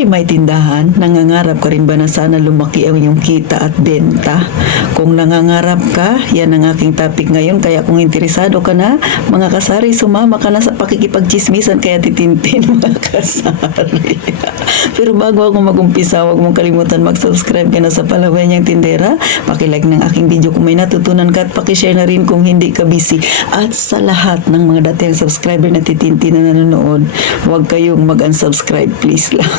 ay may tindahan, nangangarap ka rin ba na sana lumaki ang iyong kita at benta? Kung nangangarap ka, yan ang aking topic ngayon. Kaya kung interesado ka na, mga kasari, sumama ka na sa pakikipagchismisan kaya titintin, mga kasari. Pero bago ako mag-umpisa, huwag mong kalimutan mag-subscribe ka na sa Palaway Niyang Tindera. Pakilike ng aking video kung may natutunan ka at pakishare na rin kung hindi ka busy. At sa lahat ng mga dating subscriber na titintin na nanonood, huwag kayong mag-unsubscribe, please lang.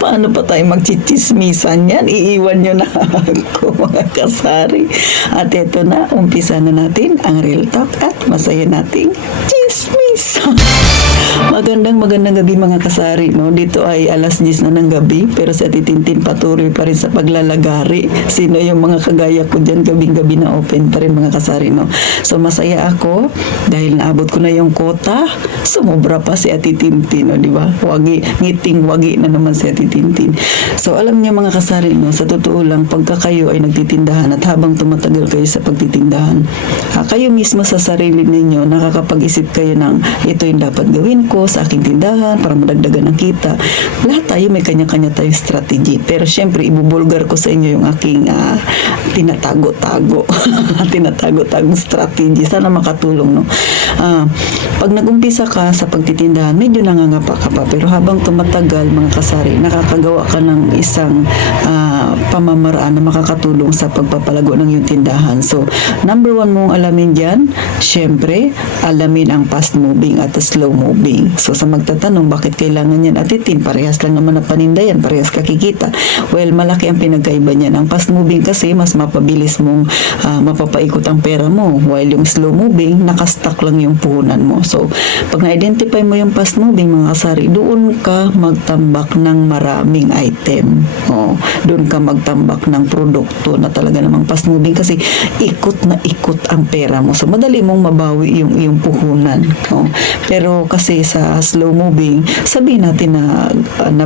Paano pa tayo magchichismisan yan? Iiwan nyo na ako, mga kasari. At eto na, umpisa na natin ang Real Talk at masaya nating chismisan. Magandang gabi, mga kasari, no? Dito ay alas 10 na ng gabi, pero sa titintin patuloy pa rin sa paglalagari. Sino yung mga kagaya ko dyan, gabing-gabi na open pa rin, mga kasari, no? So masaya ako dahil naabot ko na yung quota. Sumobra pa si Ate Tintin, no? Di ba? Ngiting-wagi na naman si Ate Tintin. So alam niyo, mga kasari, no? Sa totoo lang, pagka kayo ay nagtitindahan at habang tumatagal kayo sa pagtitindahan, kayo mismo sa sarili ninyo nakakapag-isip kayo ng ito yung dapat gawin ko sa aking tindahan para madagdagan ng kita. Lahat tayo may kanya-kanya tayong strategy. Pero syempre, ibubulgar ko sa inyo yung aking tinatago-tago strategy. Sana makatulong, no? Pag nag-umpisa ka sa pagtitindahan, medyo nangangapa ka pa. Pero habang tumatagal, mga kasari, nakakagawa ka ng isang pamamaraan na makakatulong sa pagpapalago ng iyong tindahan. So, number 1 mong alamin dyan, syempre, alamin ang fast moving at slow moving. So, sa magtatanong, bakit kailangan yan? At itin, parehas lang naman ang paninda yan, parehas kakikita. Well, malaki ang pinagkaiba niyan. Ang fast moving kasi, mas mapabilis mong mapapaikot ang pera mo. While yung slow moving, nakastock lang yung puhunan mo. So, pag na-identify mo yung fast moving, mga kasari, doon ka magtambak ng maraming item. Doon ka magtambak ng produkto na talaga namang fast moving kasi ikot na ikot ang pera mo. So, madali mong mabawi yung iyong puhunan. Pero kasi sa slow moving, sabihin natin na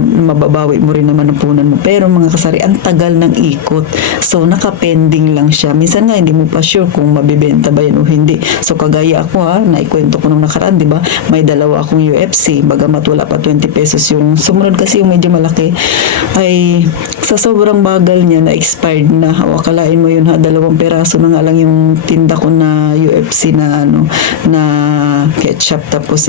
mababawi mo rin naman ang puhunan mo. Pero mga kasari, ang tagal ng ikot. So, nakapending lang siya. Minsan nga, hindi mo pa sure kung mabibenta ba yan o hindi. So, kagaya ako naikwento ko nung nakaraan, di ba? May dalawa akong UFC. Bagamat wala pa 20 pesos yung sumunod kasi yung medyo malaki ay sa sobrang bagal niya na expired na. Akalain mo yun 2 peraso na nga lang yung tinda ko na UFC na na ketchup tapos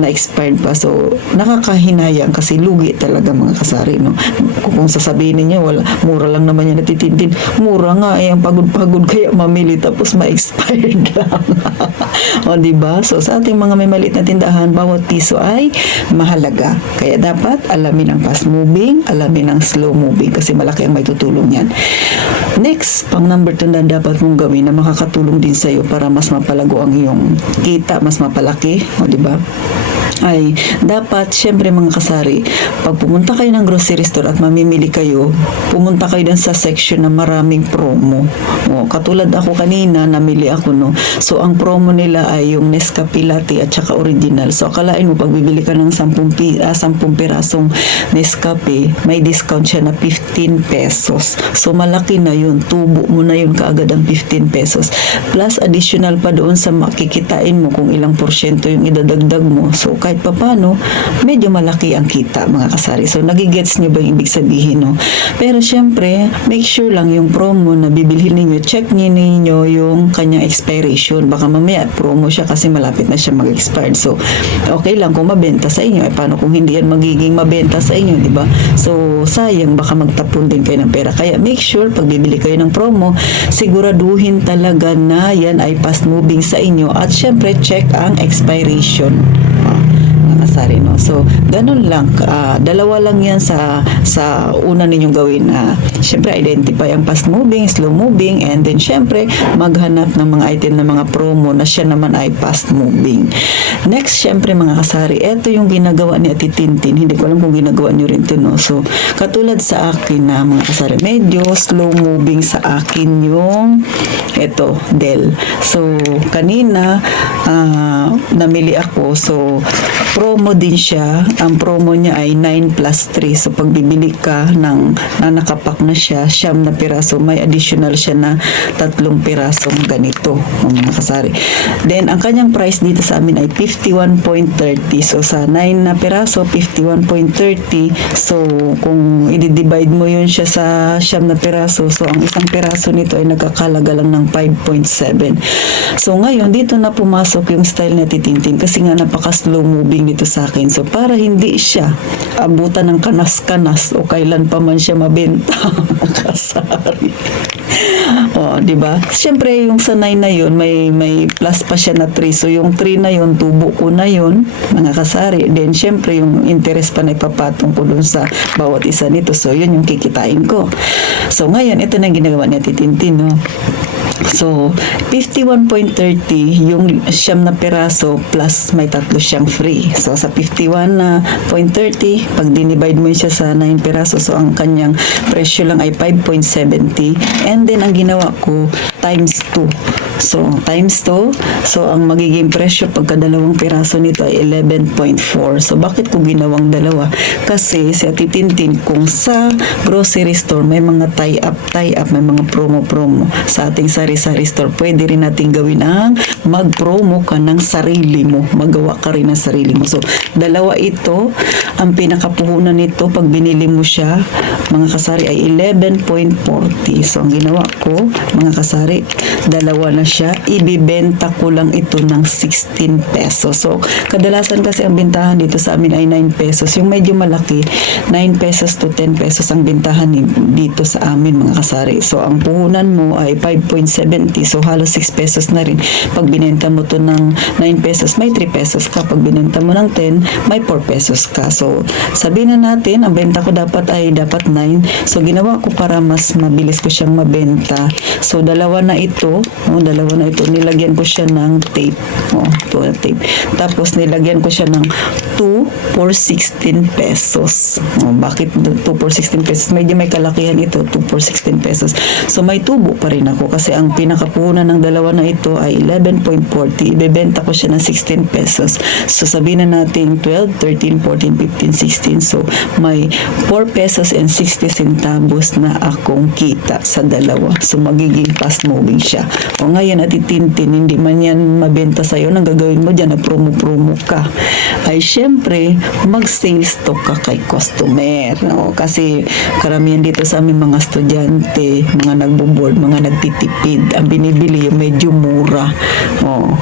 na expired pa. So nakakahinayang kasi lugi talaga, mga kasari, no? Kung sasabihin niyo wala, mura lang naman yan natitintin. Mura nga ang pagod-pagod kaya mamili tapos ma-expired lang. O diba? So sa ating mga may maliit na tindahan, bawat piso ay mahalaga. Kaya dapat alamin ang fast moving, alamin ang slow moving kasi malaki ang may tutulong yan. Next, pang number 2 na dapat mong gawin na makakatulong din sa iyo para mas mapalago ang iyong kita, mas mapalaki, o diba? Ay dapat, syempre, mga kasari, pag pumunta kayo ng grocery store at mamimili kayo, pumunta kayo dun sa section na maraming promo. Katulad ako kanina, namili ako, no? So, ang promo nila ay yung Nescafe Latte at saka original. So, akalain mo, pag bibili ka ng 10 pirasong Nescafe, may discount siya na 15 pesos. So, malaki na yun. Tubo mo na yun kaagad ang 15 pesos. Plus, additional pa doon sa makikitain mo kung ilang porsyento yung idadagdag mo. So, kahit papano, medyo malaki ang kita, mga kasari. So, nagigets nyo ba yung ibig sabihin, no? Pero, syempre, make sure lang yung promo na bibilhin ninyo, check ninyo yung kanyang expiration. Baka mamaya, promo siya kasi malapit na siya mag-expired. So, okay lang kung mabenta sa inyo. Paano kung hindi yan magiging mabenta sa inyo, di ba? So, sayang, baka magtapon din kayo ng pera. Kaya, make sure, pag bibili kayo ng promo, siguraduhin talaga na yan ay fast moving sa inyo. At, syempre, check ang expiration. Kasari, no? So, ganun lang. Dalawa lang yan sa una ninyong gawin. Syempre, identify ang fast moving, slow moving, and then, syempre, maghanap ng mga item na mga promo na siya naman ay fast moving. Next, syempre, mga kasari, ito yung ginagawa ni Ate Tintin. Hindi ko alam kung ginagawa niyo rin ito, no? So, katulad sa akin na mga kasari, medyo slow moving sa akin yung ito, Dell. So, kanina, namili ako. So, promo din siya, ang promo niya ay 9 plus 3. So pag bibili ka ng na nakapak na siya, 9 na piraso, may additional siya na 3 pirasong ganito, mga kasari. Then ang kanyang price dito sa amin ay 51.30. So sa 9 na piraso, 51.30. So kung i-divide mo yun siya sa 9 na piraso, so ang isang piraso nito ay nagkakalaga lang ng 5.7. So ngayon, dito na pumasok yung style na titintin kasi nga napaka-slow moving dito sa akin. So para hindi siya abutan ng kanas-kanas o kailan pa man siya mabenta, kasari. O, di ba? Siyempre, yung sa 9 na yun, may plus pa siya na 3. So, yung 3 na yun, tubo ko na yun, mga kasari. Then, siyempre, yung interest pa na ipapatong ko dun sa bawat isa nito. So, yun yung kikitain ko. So, ngayon, ito na ginagawa niya titintin, no? So, 51.30 yung 9 na piraso plus may 3 siyang free. So, sa 51.30, pag dinivide mo siya sa 9 piraso, so ang kanyang presyo lang ay 5.70. And then, ang ginawa ko, times 2. So, times 2. So, ang magiging presyo pagka 2 piraso nito ay 11.4. So, bakit ko ginawang dalawa? Kasi, sa titintin, kung sa grocery store, may mga tie-up, may mga promo. Sa ating sari-sari store, pwede rin natin gawin ang mag-promo ka ng sarili mo. Magawa ka rin ng sarili mo. So, dalawa ito. Ang pinakapuhunan nito, pag binili mo siya, mga kasari, ay 11.40. So, ang ginawa ko, mga kasari, dalawa na siya. Ibibenta ko lang ito ng 16 pesos. So, kadalasan kasi ang bintahan dito sa amin ay 9 pesos. Yung medyo malaki, 9 pesos to 10 pesos ang bintahan dito sa amin, mga kasari. So, ang puhunan mo ay 5.70. So, halos 6 pesos na rin. Pag binenta mo to ng 9 pesos, may 3 pesos ka. Pag binenta mo ng 10, may 4 pesos ka. So, sabihin na natin, ang benta ko dapat 9. So, ginawa ko para mas mabilis ko siyang mabenta. So, dalawa na ito. Nilagyan ko siya ng tape. Tape. Tapos, nilagyan ko siya ng 2 for 16 pesos. Bakit 2 for 16 pesos? Medyo may kalakihan ito, 2 for 16 pesos. So, may tubo pa rin ako kasi ang pinakapuhunan ng dalawa na ito ay 11.40. Ibebenta ko siya ng 16 pesos. So, sabihin na natin 12, 13, 14, 15, 16. So, may 4 pesos and 60 centavos na akong kita sa dalawa. So, magiging fast moving siya. O ngayon, at itintin, hindi man yan mabenta sa'yo, nang gagawin mo dyan, nag-promo ka. Ay, syempre, mag-sales talk ka kay customer. No? Kasi, karamihan dito sa aming mga estudyante, mga nagbo-board, mga nagtitipid, ang binibili yung medyo mura.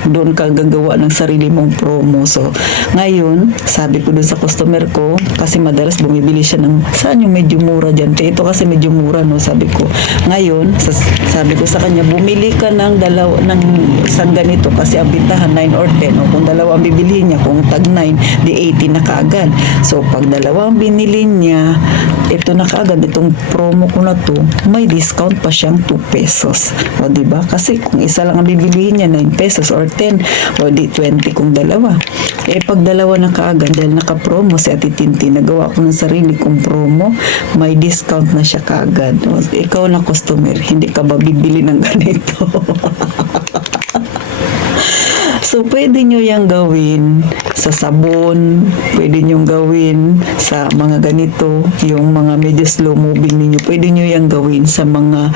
Doon ka gagawa ng sarili mong promo. So, ngayon, sabi ko doon sa customer ko, kasi madalas bumibili siya ng, saan yung medyo mura dyan? Ito kasi medyo mura, no? Sabi ko. Ngayon, sabi ko sa kanya, bumili ka ng isang ganito kasi ang bintahan 9 or 10. O kung dalawa ang bibili niya, kung tag 9, di 80 na kaagad. So, pag dalawa ang binili niya, ito na kaagad, itong promo ko na to, may discount pa siyang 2 pesos. O, diba? Kasi kung isa lang ang bibilihin niya, 9 pesos or 10, o di 20 kung dalawa. Pag dalawa na kaagad, dahil naka-promo si Ate Tinti, nagawa ko ng sarili kong promo, may discount na siya kaagad. O, ikaw na customer, hindi ka ba bibili ng ganito? So, pwede nyo yung gawin sa sabon, pwede nyo gawin sa mga ganito, yung mga medyo slow moving ninyo, pwede nyo yung gawin sa mga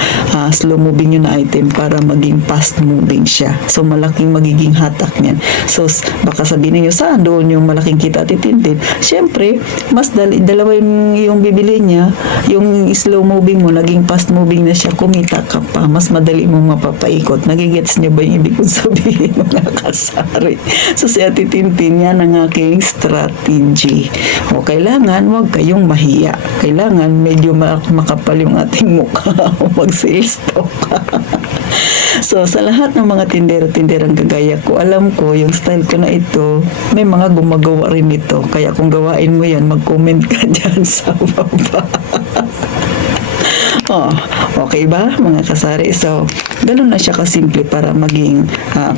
slow moving nyo na item para maging fast moving siya. So, malaking magiging hatak niyan. So, baka sabihin nyo, saan doon yung malaking kita at itintin? Siyempre, mas dalawa yung bibili niya, yung slow moving mo, naging fast moving na siya, kumita ka pa, mas madali mong mapapaikot. Nagigets niyo ba yung ibig kong sabihin, mga kasari? So, si Ate Tintin, yan ang aking strategy. O, kailangan wag kayong mahiya. Kailangan medyo makapal yung ating mukha o mag-sales talk. So, sa lahat ng mga tindero-tinderang kagaya ko, alam ko, yung style ko na ito, may mga gumagawa rin ito. Kaya kung gawain mo yan, mag-comment ka dyan sa baba. Okay ba, mga kasari? So, ganun na siya kasimple para maging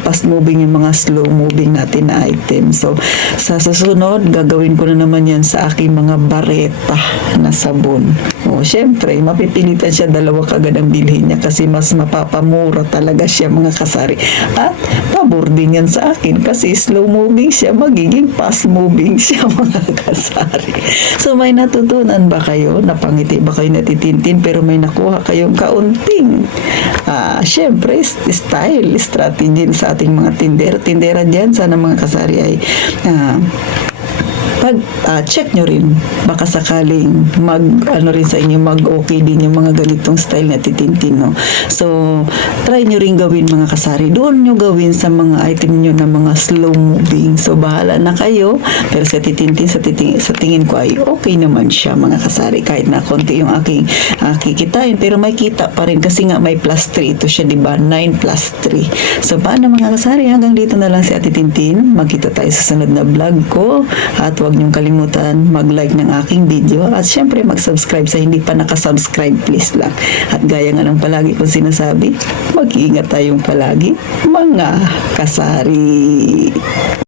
fast moving yung mga slow moving natin na item. So, sa susunod, gagawin ko na naman yan sa aking mga bareta na sabon. O, syempre, mapipilitan siya dalawa kagad ang bilhin niya kasi mas mapapamura talaga siya mga kasari. At pabor din yan sa akin kasi slow moving siya, magiging fast moving siya mga kasari. So, may natutunan ba kayo? Napangiti ba kayo natitintin pero may nakuha kayong kaunting syempre, style, strategy sa ating mga tindera dyan. Sana mga kasari ay check nyo rin baka sakaling rin sa inyo okay din yung mga ganitong style na titintin, no? So try nyo rin gawin mga kasari, doon nyo gawin sa mga item nyo na mga slow moving. So bahala na kayo, pero sa titintin sa tingin ko ay okay naman siya mga kasari, kahit na konti yung aking kikitain, pero may kita pa rin kasi nga may plus 3 ito siya, diba? 9 plus 3. So paano mga kasari, hanggang dito na lang si Ate Tintin. Magkita tayo sa sunod na vlog ko at huwag niyong kalimutan mag-like ng aking video at syempre mag-subscribe sa hindi pa nakasubscribe, please lang. At gaya nga ng palagi kong sinasabi, mag-iingat tayong palagi mga kasari.